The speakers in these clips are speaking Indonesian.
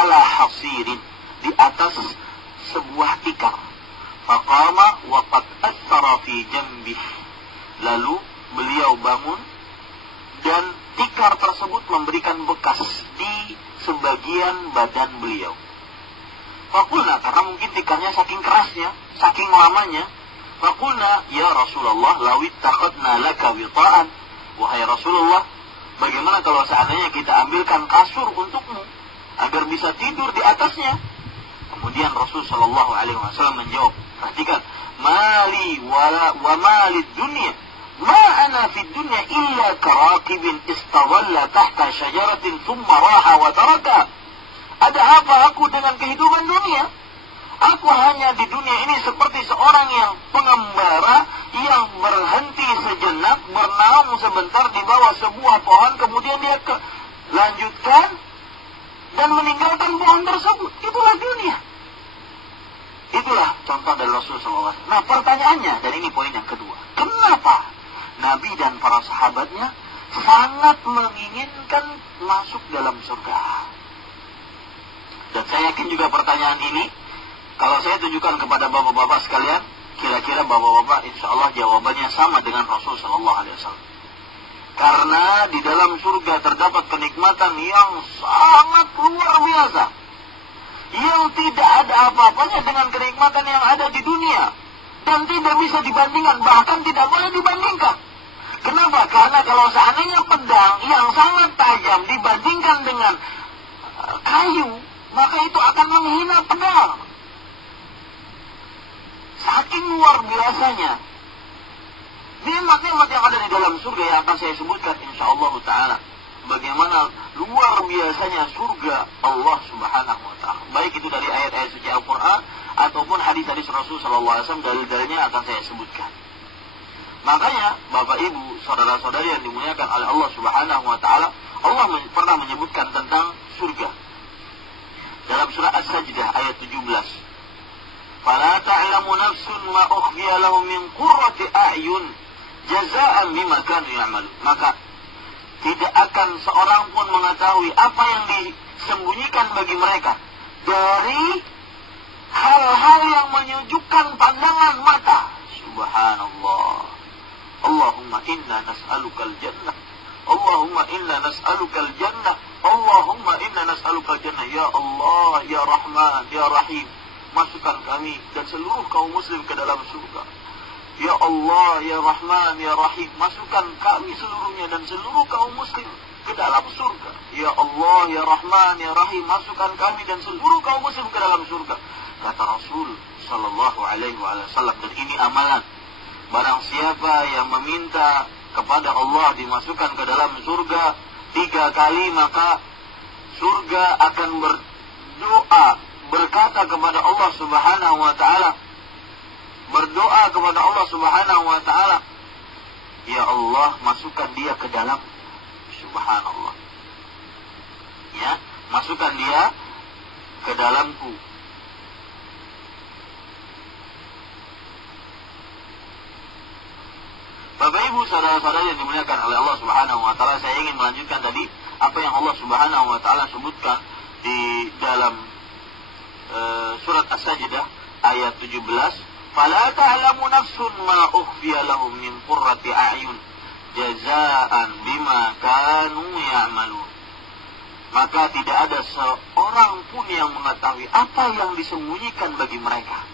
ala hasirin, di atas sebuah tikar. Faqama wa qad athara fi jambih. Lalu beliau bangun dan tikar tersebut memberikan bekas di sebagian badan beliau. Faqulna, karena mungkin tikarnya saking kerasnya, saking lamanya. Faqulna, ya Rasulullah, lawit takhadna laka wita'an. Wahai Rasulullah, bagaimana kalau seandainya kita ambilkan kasur untukmu agar bisa tidur di atasnya? Kemudian Rasul sallallahu alaihi wasallam menjawab, perhatikan, mali wa malid dunya, ma ana fid dunya illa karakibin istadalla tahta syajaratin thumma raha wa taraka. Ada apa aku dengan kehidupan dunia? Aku hanya di dunia ini seperti seorang yang pengembara yang berhenti sejenak, bernaung sebentar di bawah sebuah pohon, kemudian dia lanjutkan dan meninggalkan pohon tersebut. Itulah dunia. Itulah contoh dari Rasulullah SAW. Nah, pertanyaannya, dan ini poin yang kedua, kenapa Nabi dan para sahabatnya sangat menginginkan masuk dalam surga? Dan saya yakin juga pertanyaan ini, kalau saya tunjukkan kepada bapak-bapak sekalian, kira-kira bapak-bapak insya Allah jawabannya sama dengan Rasul Sallallahu Alaihi Wasallam. Karena di dalam surga terdapat kenikmatan yang sangat luar biasa, yang tidak ada apa-apanya dengan kenikmatan yang ada di dunia, dan tidak bisa dibandingkan, bahkan tidak boleh dibandingkan. Kenapa? Karena kalau seandainya pedang yang sangat tajam dibandingkan dengan kayu, maka itu akan menghina pedang. Saking luar biasanya nikmat-nikmat yang ada di dalam surga yang akan saya sebutkan insyaallah ta'ala. Bagaimana luar biasanya surga Allah subhanahu wa ta'ala. Baik itu dari ayat-ayat suci Al-Quran ataupun hadis-hadis Rasul sallallahu alaihi wasallam, dalil-dalilnya akan saya sebutkan. Makanya Bapak Ibu, saudara-saudari yang dimuliakan oleh Allah subhanahu wa ta'ala, Allah pernah menyebutkan tentang surga dalam surah As-Sajdah ayat 17. Fala ta'lamu nafsun ma ukhfiya lahum min qurrati a'yun jazaa'an bima kanu ya'malun. Maka tidak akan seorang pun mengetahui apa yang disembunyikan bagi mereka dari hal-hal yang menyejukkan pandangan mata. Subhanallah. Allahumma inna nas'alukal jannah. Allahumma inna nas'alukal jannah. Allahumma inna nas'alukal jannah. Ya Allah, ya Rahman, ya Rahim, masukkan kami dan seluruh kaum muslim ke dalam surga. Ya Allah, ya Rahman, ya Rahim, masukkan kami seluruhnya dan seluruh kaum muslim ke dalam surga. Ya Allah, ya Rahman, ya Rahim, masukkan kami dan seluruh kaum muslim ke dalam surga. Kata Rasul sallallahu alaihi wasallam, dan ini amalan. Barang siapa yang meminta kepada Allah dimasukkan ke dalam surga 3 kali, maka surga akan berdoa, berkata kepada Allah subhanahu wa ta'ala, berdoa kepada Allah subhanahu wa ta'ala, ya Allah, masukkan dia ke dalam. Subhanallah. Ya, masukkan dia ke dalamku. Bapak Ibu, saudara-saudara yang dimuliakan oleh Allah subhanahu wa ta'ala, saya ingin melanjutkan tadi apa yang Allah subhanahu wa ta'ala sebutkan di dalam surat As-Sajdah ayat 17. Fala ta'lamu nafsun ma ukhfiya lahum min qurrati a'yun jazaa'an bima kanu ya'malun. Maka tidak ada seorang pun yang mengetahui apa yang disembunyikan bagi mereka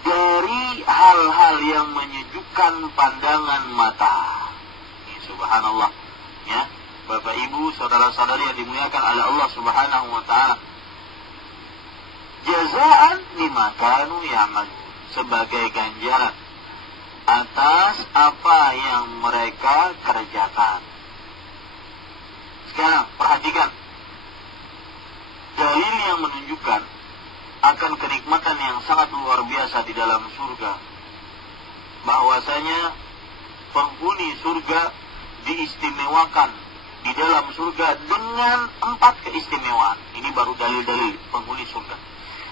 dari hal-hal yang menyejukkan pandangan mata. Subhanallah. Ya, Bapak Ibu, saudara-saudari yang dimuliakan oleh Allah subhanahu wa ta'ala, jazaan lima kanu ya'malun, sebagai ganjaran atas apa yang mereka kerjakan. Sekarang perhatikan dalil yang menunjukkan akan kenikmatan yang sangat luar biasa di dalam surga, bahwasanya penghuni surga diistimewakan di dalam surga dengan 4 keistimewaan. Ini baru dalil-dalil penghuni surga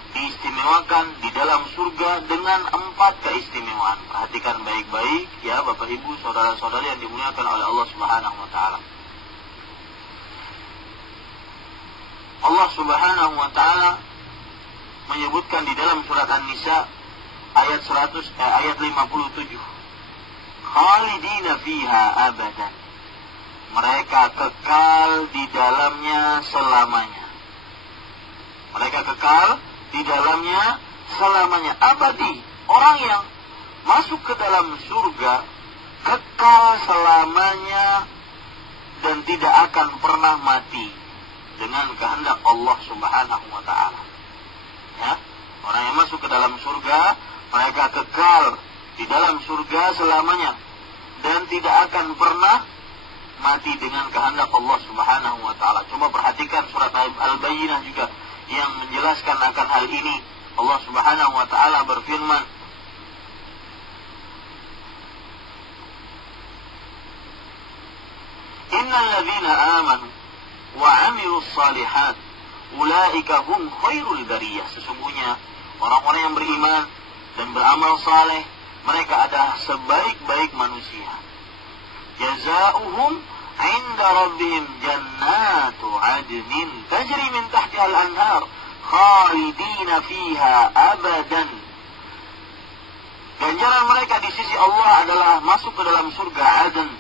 diistimewakan di dalam surga dengan 4 keistimewaan. Perhatikan baik-baik ya Bapak Ibu, saudara-saudari yang dimuliakan oleh Allah subhanahu wa ta'ala. Allah Subhanahu wa taala menyebutkan di dalam surat An-Nisa ayat 57. Khalidina fiha abadan. Mereka kekal di dalamnya selamanya. Mereka kekal di dalamnya selamanya. Abadi. Orang yang masuk ke dalam surga kekal selamanya dan tidak akan pernah mati dengan kehendak Allah Subhanahu wa taala. Ya, orang yang masuk ke dalam surga, mereka kekal di dalam surga selamanya dan tidak akan pernah mati dengan kehendak Allah Subhanahu wa taala. Coba perhatikan surat Al-Bayyinah juga yang menjelaskan akan hal ini. Allah Subhanahu wa taala berfirman, Innal ladzina amanu wa 'amilus shalihat ulaika hum khairul bariyah. Sesungguhnya orang-orang yang beriman dan beramal saleh, mereka adalah sebaik-baik manusia. Jazaohum 'inda rabbihim jannatu 'adnin tajri min tahtiha al-anhar khalidina fiha abadan. Ganjaran mereka di sisi Allah adalah masuk ke dalam surga Aden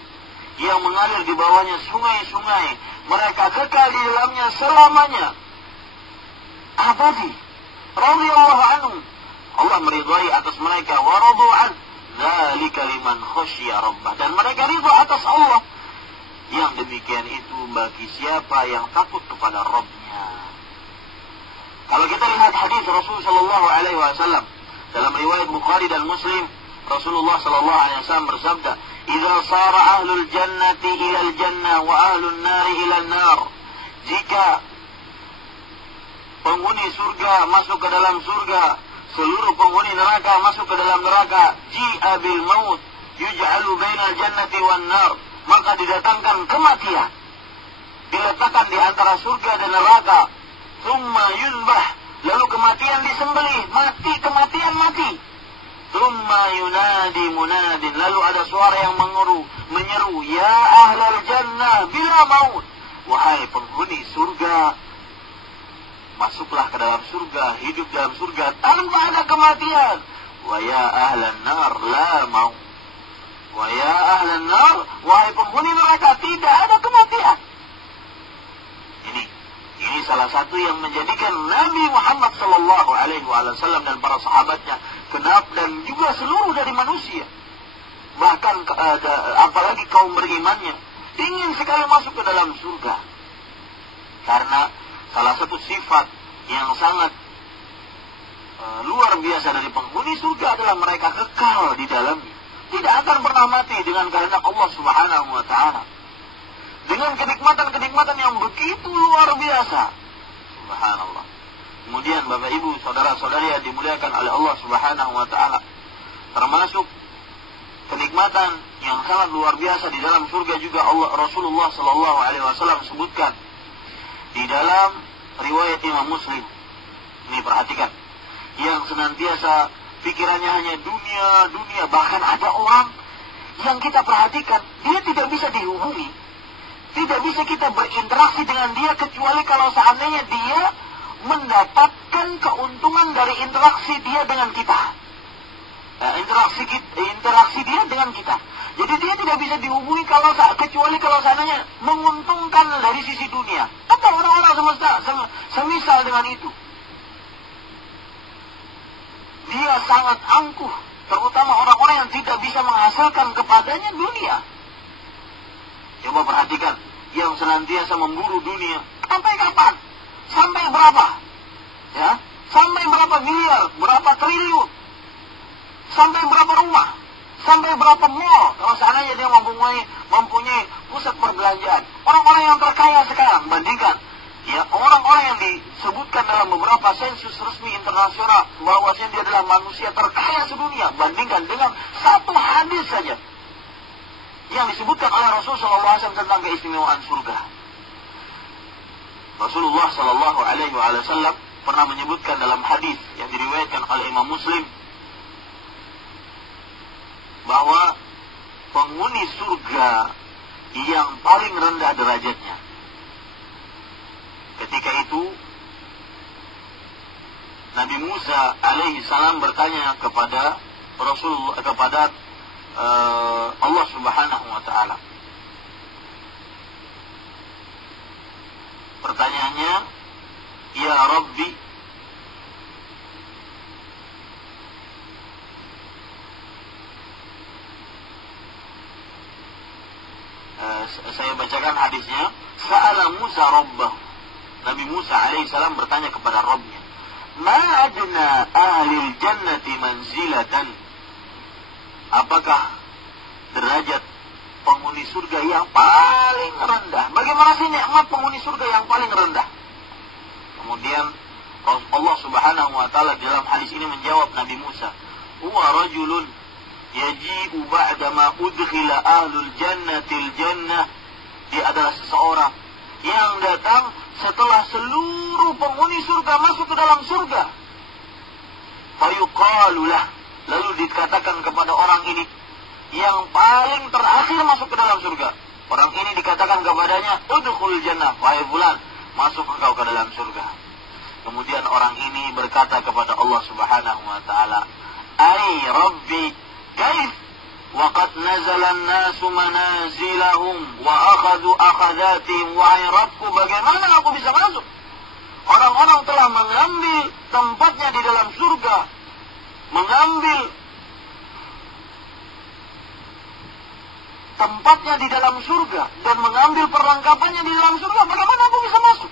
yang mengalir di bawahnya sungai-sungai. Mereka kekal di dalamnya selamanya. Abadi. Radhiyallahu anhu. Allah meridhai atas mereka. Wa radu an. Dzalika liman khasyiya rabbah. Dan mereka ridha atas Allah. Yang demikian itu bagi siapa yang takut kepada Rabbnya. Kalau kita lihat hadis Rasulullah sallallahu alaihi wasallam dalam riwayat Bukhari dan Muslim, Rasulullah sallallahu alaihi wasallam bersabda, "Idza sara ahlul jannati ilal jannah wa ahlun nari ilal nar." Jika penghuni surga masuk ke dalam surga, seluruh penghuni neraka masuk ke dalam neraka, ji'a bil maut yuj'alu bainal jannati wan nar, maka didatangkan kematian, diletakkan di antara surga dan neraka. Tsumma yuzbah, lalu kematian disembelih, mati, kematian mati. Tsumma yunadi munadin, lalu ada suara yang menyeru, ya ahlal jannah bila maut, wahai penghuni surga, masuklah ke dalam surga, hidup dalam surga tanpa ada kematian. Wa ya ahlan nar la maut, wa ya ahlan nar, wahai penghuni neraka, tidak ada kematian. Ini salah satu yang menjadikan Nabi Muhammad sallallahu alaihi wasallam dan para sahabatnya dan juga seluruh dari manusia, bahkan apalagi kaum berimannya, ingin sekali masuk ke dalam surga. Karena salah satu sifat yang sangat luar biasa dari penghuni surga adalah mereka kekal di dalamnya, tidak akan pernah mati dengan kehendak Allah Subhanahu wa taala, dengan kenikmatan-kenikmatan yang begitu luar biasa. Subhanallah. Kemudian Bapak Ibu, saudara-saudari yang dimuliakan oleh Allah Subhanahu wa taala, termasuk kenikmatan yang sangat luar biasa di dalam surga juga Rasulullah sallallahu alaihi wasallam sebutkan di dalam riwayat Imam Muslim. Ini perhatikan, yang senantiasa pikirannya hanya dunia, bahkan ada orang yang kita perhatikan dia tidak bisa dihubungi, tidak bisa kita berinteraksi dengan dia kecuali kalau seandainya dia mendapatkan keuntungan dari interaksi dia dengan kita. Interaksi dia dengan kita. Jadi dia tidak bisa dihubungi kecuali kalau seandainya menguntungkan dari sisi dunia. Atau orang-orang semisal dengan itu. Dia sangat angkuh, terutama orang-orang yang tidak bisa menghasilkan kepadanya dunia. Coba perhatikan, yang senantiasa memburu dunia. Sampai kapan? Sampai berapa? Ya, sampai berapa miliar? Berapa triliun? Sampai berapa rumah? Sampai berapa mall? Kalau seandainya dia mempunyai pusat perbelanjaan. Orang-orang yang terkaya sekarang, bandingkan ya orang-orang yang disebutkan dalam beberapa sensus resmi internasional bahwasanya dia adalah manusia terkaya sedunia, bandingkan dengan satu hadis saja yang disebutkan oleh Rasulullah SAW tentang keistimewaan surga. Rasulullah SAW pernah menyebutkan dalam hadis yang diriwayatkan oleh Imam Muslim bahwa penghuni surga yang paling rendah derajatnya ketika itu Nabi Musa alaihi salam bertanya kepada Allah Subhanahu wa taala. Pertanyaannya, ya Rabbi, saya bacakan hadisnya. Sa'ala Musa Rabbah. Nabi Musa alaihissalam bertanya kepada Rabbnya, ma adna ahlil jannati manzilatan. Apakah derajat penghuni surga yang paling rendah? Bagaimana sih nikmat penghuni surga yang paling rendah? Kemudian Allah Subhanahu wa taala dalam hadis ini menjawab Nabi Musa, huwa rajulun yaji'u ba'da ma udkhila ahlul jannatil jannah. Dia adalah seseorang yang datang setelah seluruh penghuni surga masuk ke dalam surga. Fayuqalulah, lalu dikatakan kepada orang ini yang paling terakhir masuk ke dalam surga. Orang ini dikatakan kepadanya, udkhul jannah, wahai fulan, masuk engkau ke dalam surga. Kemudian orang ini berkata kepada Allah Subhanahu wa taala, ai rabbi kaif waqad nazala an-nasu manazilahum wa akhadhu akhadhatihim, wahai Rabbku, bagaimana aku bisa masuk? Orang-orang telah mengambil tempatnya di dalam surga, mengambil tempatnya di dalam surga dan mengambil perlengkapannya di dalam surga, bagaimana aku bisa masuk?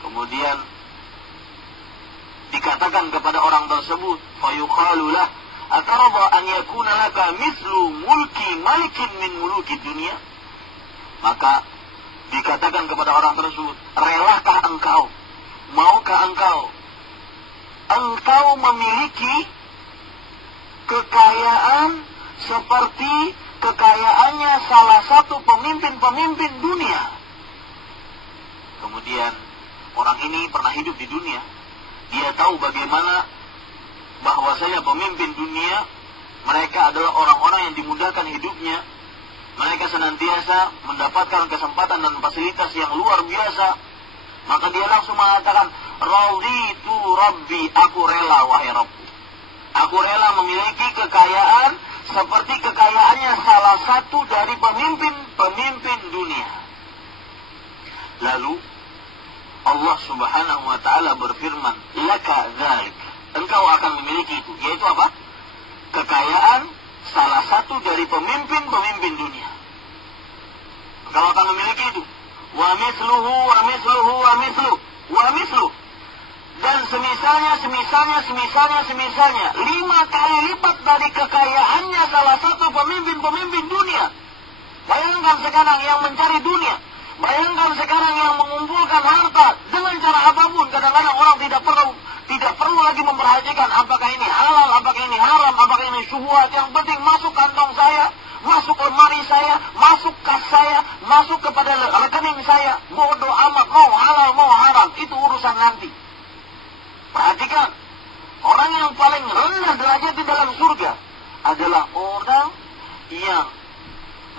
Kemudian dikatakan kepada orang tersebut, fayuqalulah atarada an yakuna laka mithlu mulki malikin min muluki dunia. Maka dikatakan kepada orang tersebut, relakah engkau, maukah engkau memiliki kekayaan seperti kekayaannya salah satu pemimpin-pemimpin dunia? Kemudian orang ini pernah hidup di dunia. Dia tahu bagaimana bahwasanya pemimpin dunia, mereka adalah orang-orang yang dimudahkan hidupnya. Mereka senantiasa mendapatkan kesempatan dan fasilitas yang luar biasa. Maka dia langsung mengatakan, raditu rabbi, aku rela wahai Rabbku. Aku rela memiliki kekayaan seperti kekayaannya salah satu dari pemimpin-pemimpin dunia. Lalu Allah Subhanahu wa taala berfirman, laka dzalik, engkau akan memiliki itu, yaitu apa? Kekayaan salah satu dari pemimpin-pemimpin dunia. Engkau akan memiliki itu. Wa mithluhu wa mithluhu wa mithluhu wa mithluhu. Dan semisalnya 5 kali lipat dari kekayaannya salah satu pemimpin-pemimpin dunia. Bayangkan sekarang yang mencari dunia, bayangkan sekarang yang mengumpulkan harta dengan cara apapun. Kadang-kadang orang tidak perlu lagi memperhatikan apakah ini halal, apakah ini haram, apakah ini syubhat. Yang penting masuk kantong saya, masuk lemari saya, masuk kas saya, masuk kepada rekening saya. Bodoh amat, mau halal mau haram, itu urusan nanti. Perhatikan, orang yang paling rendah derajat di dalam surga adalah orang yang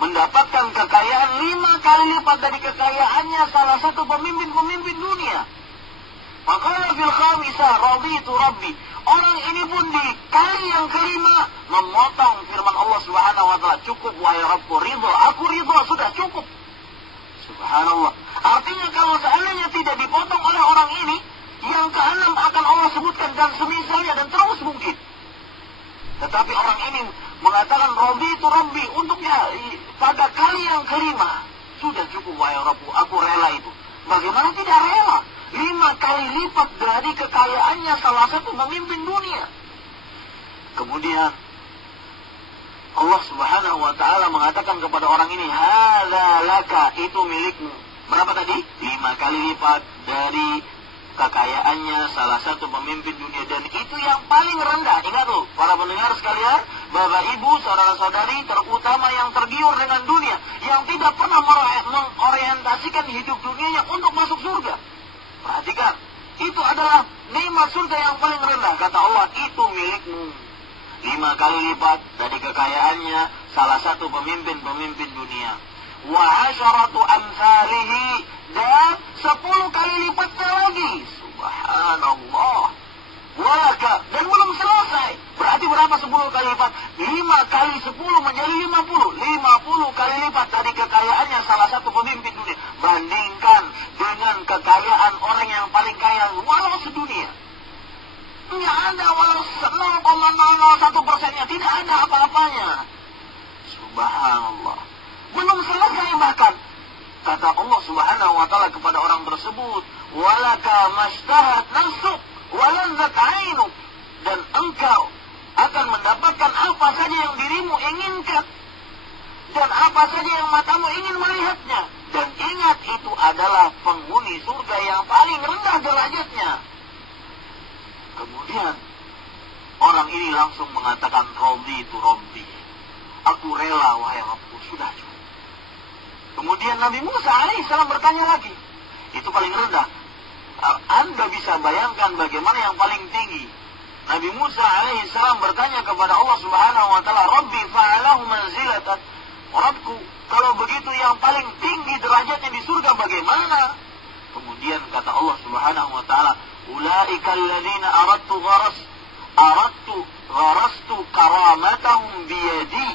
mendapatkan kekayaan 5 kali lipat dari kekayaannya salah satu pemimpin-pemimpin dunia. Maka fil khamisah raditu rabbi. Orang ini pun di kali yang kelima memotong firman Allah Subhanahu wa taala, cukup wahai Rabbku, ridho, aku ridho, sudah cukup. Subhanallah. Artinya kalau seandainya tidak dipotong oleh orang ini, yang keenam akan Allah sebutkan dan semisalnya dan terus mungkin. Tetapi orang ini mengatakan raditu rabbi, untuknya pada kali yang kelima, sudah cukup wahai Rabbku, aku rela itu. Bagaimana tidak rela? 5 kali lipat dari kekayaannya salah satu pemimpin dunia. Kemudian Allah Subhanahu wa taala mengatakan kepada orang ini, hadza laka, itu milikmu. Berapa tadi? 5 kali lipat dari kekayaannya salah satu pemimpin dunia, dan itu yang paling rendah. Ingat tuh, para pendengar sekalian, bapak ibu, saudara-saudari, terutama yang tergiur dengan dunia, yang tidak pernah mengorientasikan hidup dunianya untuk masuk surga. Perhatikan, itu adalah nikmat surga yang paling rendah. Kata Allah, itu milikmu. 5 kali lipat dari kekayaannya salah satu pemimpin-pemimpin dunia. Wa 'asharatu amsalihi, dan 10 kali lipatnya lagi. Subhanallah. 5 kali 10 menjadi 50. 50 kali lipat dari kekayaannya salah satu pemimpin dunia. Bandingkan dengan kekayaan orang yang paling kaya walau sedunia. Tidak ada, walau 0,001%-nya. Tidak ada apa-apanya. Subhanallah. Belum selesai bahkan. Kata Allah subhanahu wa ta'ala kepada orang tersebut, walaka mashtahat nafsuk waladzat ainuk. Dan engkau akan mendapatkan apa saja yang dirimu inginkan. Dan apa saja yang matamu ingin melihatnya. Dan ingat, itu adalah penghuni surga yang paling rendah derajatnya. Kemudian orang ini langsung mengatakan, Robbi itu Robbi. Aku rela wahai Rabbku, sudah cukup. Kemudian Nabi Musa alaihissalam bertanya lagi. Itu paling rendah. Anda bisa bayangkan bagaimana yang paling tinggi. Nabi Musa alaihissalam bertanya kepada Allah subhanahu wa ta'ala, Rabbi fa'alahu manzilatan. Rabbku, kalau begitu yang paling tinggi derajatnya di surga bagaimana? Kemudian kata Allah subhanahu wa ta'ala, ulaika alladhina aradtu gharastu karamatahum biyadi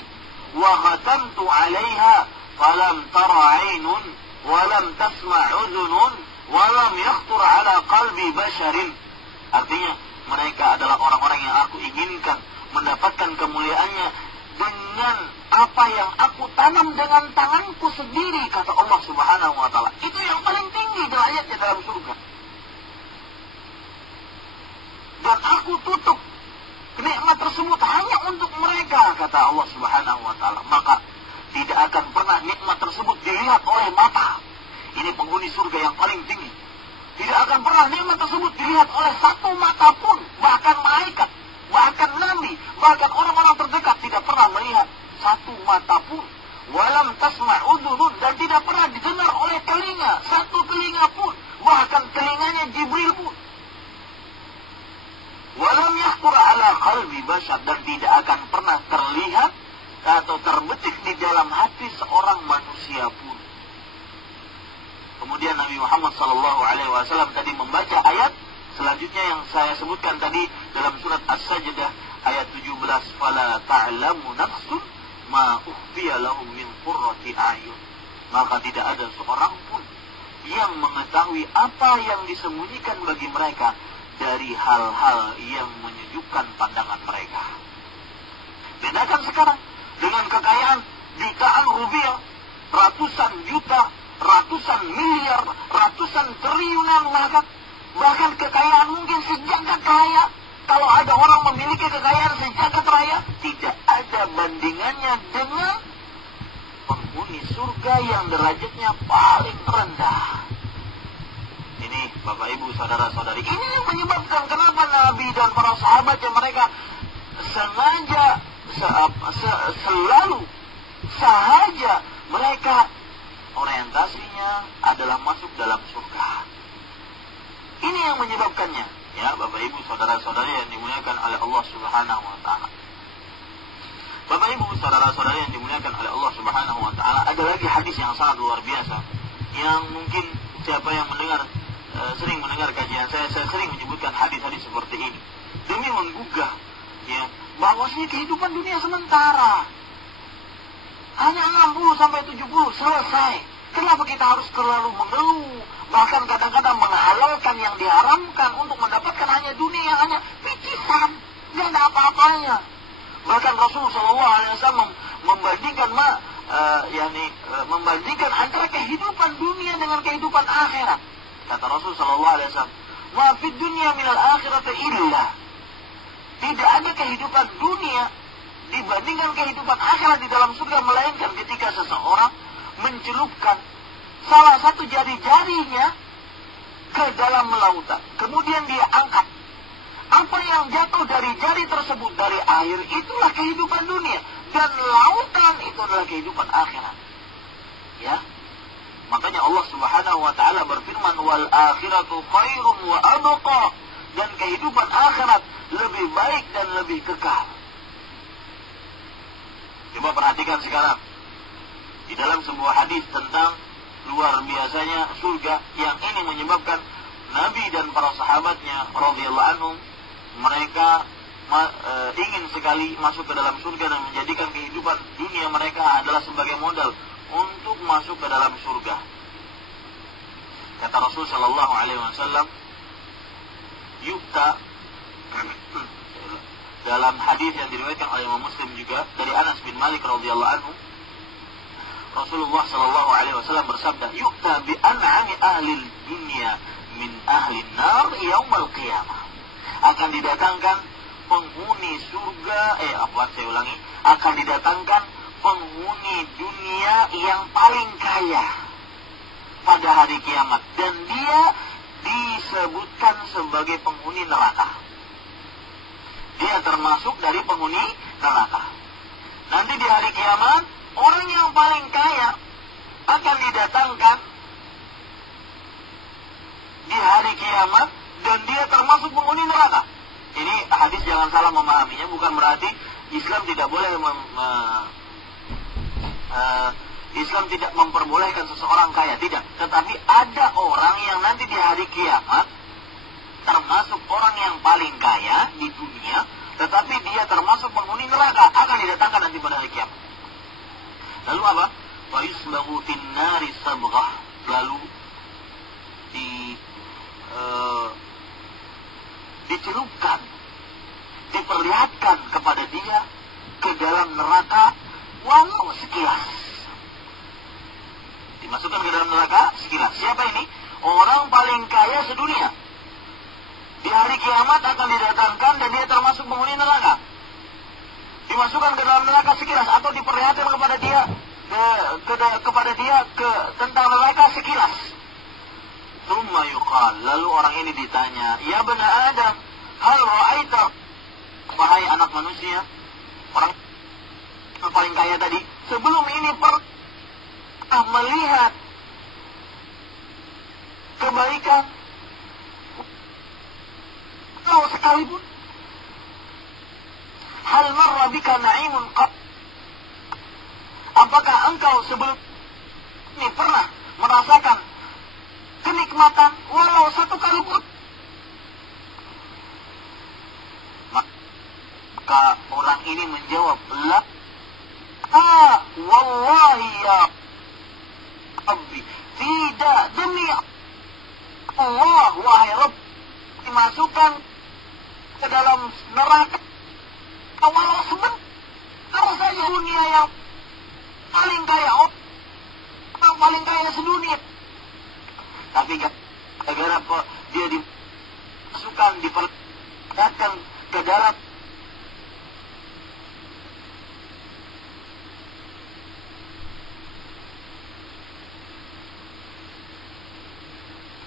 wa khatamtu 'alaiha falam tara 'ainun wa lam tasma' udhunun wa lam yakhtur 'ala qalbi basharin. Artinya, mereka adalah orang-orang yang aku inginkan mendapatkan kemuliaannya dengan apa yang aku tanam dengan tanganku sendiri, kata Allah subhanahu wa ta'ala. Itu yang paling tinggi derajatnya dalam surga. Dan aku tutup nikmat tersebut hanya untuk mereka, kata Allah subhanahu wa ta'ala. Maka tidak akan pernah nikmat tersebut dilihat oleh mata. Ini penghuni surga yang paling tinggi. Tidak akan pernah nikmat tersebut dilihat oleh satu mata pun. Bahkan malaikat, bahkan nabi, bahkan orang-orang terdekat tidak pernah melihat satu mata pun. Walam tasma' udhunun, dan tidak pernah didengar oleh telinga, satu telinga pun. Bahkan telinganya Jibril pun. Walam yakhtur 'ala qalbi bashar, dan tidak akan pernah terlihat atau terbetik di dalam hati seorang manusia pun. Kemudian Nabi Muhammad SAW tadi membaca ayat selanjutnya yang saya sebutkan tadi dalam surat As-Sajdah ayat 17. Fala ta'lamu nafsun ma ukhfiya lahum min qurrati a'yun. Maka tidak ada seorang pun yang mengetahui apa yang disembunyikan bagi mereka dari hal-hal yang menyejukkan pandangan mereka. Bedakan sekarang dengan kekayaan jutaan rupiah, ratusan juta, ratusan miliar, ratusan triliunan, bahkan kekayaan mungkin sejagat raya. Kalau ada orang memiliki kekayaan sejagat raya, tidak ada bandingannya dengan penghuni surga yang derajatnya paling rendah. Ini Bapak Ibu saudara-saudari, ini yang menyebabkan kenapa Nabi dan para sahabatnya mereka sengaja selalu sahaja mereka orientasinya adalah masuk dalam surga. Ini yang menyebabkannya, ya Bapak Ibu saudara-saudari yang dimuliakan oleh Allah Subhanahu wa taala. Bapak Ibu saudara-saudari yang dimuliakan oleh Allah Subhanahu wa taala, ada lagi hadis yang sangat luar biasa yang mungkin siapa yang sering mendengar kajian saya sering menyebutkan hadis-hadis seperti ini demi menggugah ya bahwasanya kehidupan dunia sementara. Hanya 60 sampai 70 selesai. Kenapa kita harus terlalu mengeluh? Bahkan kadang-kadang menghalalkan yang diharamkan untuk mendapatkan hanya dunia yang hanya picisan. Tidak ada apa-apanya. Bahkan Rasulullah SAW membandingkan membandingkan antara kehidupan dunia dengan kehidupan akhirat. Kata Rasulullah SAW, "Ma fid dunya minal akhirati illa." Tidak ada kehidupan dunia dibandingkan kehidupan akhirat di dalam surga, melainkan ketika seseorang mencelupkan salah satu jari-jarinya ke dalam lautan. Kemudian dia angkat. Apa yang jatuh dari jari tersebut dari air, itulah kehidupan dunia. Dan lautan itu adalah kehidupan akhirat. Ya. Makanya Allah Subhanahu wa taala berfirman, "Wal akhiratu khairun wa abqa." Dan kehidupan akhirat lebih baik dan lebih kekal. Coba perhatikan sekarang. Di dalam sebuah hadis tentang luar biasanya surga yang ini menyebabkan Nabi dan para sahabatnya radhiyallahu anhum mereka ingin sekali masuk ke dalam surga dan menjadikan kehidupan dunia mereka adalah sebagai modal untuk masuk ke dalam surga. Kata Rasul sallallahu alaihi wasallam, yukta dalam hadis yang diriwayatkan oleh Imam Muslim juga dari Anas bin Malik radhiyallahu anhu, Rasulullah sallallahu alaihi wasallam bersabda, yukta bi an'ami ahli dunya min ahli nar yaumal qiyamah. Akan didatangkan penghuni surga, akan didatangkan penghuni dunia yang paling kaya pada hari kiamat, dan dia disebutkan sebagai penghuni neraka. Dia termasuk dari penghuni neraka. Nanti di hari kiamat, orang yang paling kaya akan didatangkan di hari kiamat, dan dia termasuk penghuni neraka. Ini hadis jangan salah memahaminya, bukan berarti Islam tidak boleh Islam tidak memperbolehkan seseorang kaya, tidak. Tetapi ada orang yang nanti di hari kiamat termasuk orang yang paling kaya di dunia, tetapi dia termasuk penghuni neraka, akan didatangkan nanti pada hari kiamat. Lalu apa? Wa yusbahu fin nari sabghah. Lalu dicelupkan, diperlihatkan kepada dia ke dalam neraka walau sekilas. Dimasukkan ke dalam neraka sekilas. Siapa ini? Orang paling kaya sedunia. Di hari kiamat akan didatangkan dan dia termasuk penghuni neraka. Dimasukkan ke dalam neraka sekilas, atau diperlihatkan kepada dia tentang neraka sekilas. Tsumma yuqal, lalu orang ini ditanya, ya bani Adam, hal ra'aita, wahai anak manusia, orang yang paling kaya tadi, sebelum ini pernah melihat kebaikan kalau sekalipun? Hal marra bika na'imun qat, apakah engkau sebelum ini pernah merasakan kenikmatan walau satu kali pun? Maka orang ini menjawab, la, wallahi ya Rabbi, tidak, demi Allah wahai Rabb, dimasukkan ke dalam neraka walau sebentar saja. Dunia yang paling kaya, orang paling kaya sedunia, tapi gara-gara dia dimasukkan, diperlihatkan ke dalam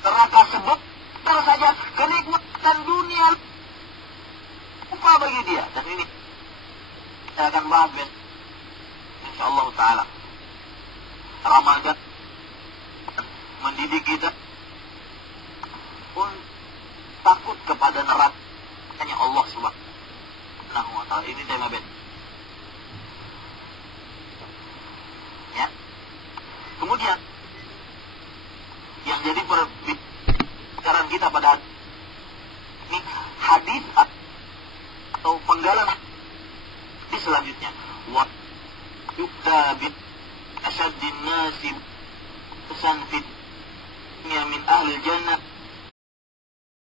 neraka sebentar saja, kenikmatan dunia lupa bagi dia. Dan ini kita akan bahas insyaallah ta'ala. Ramadan mendidik kita untuk takut kepada nerakanya Allah subhanahu wa ta'ala. Ini tema bed. Ya. Kemudian yang jadi perbincangan kita pada ini hadis atau penggalan di selanjutnya, wa yukta bi asyaddin nasi usan fit min ahli jannah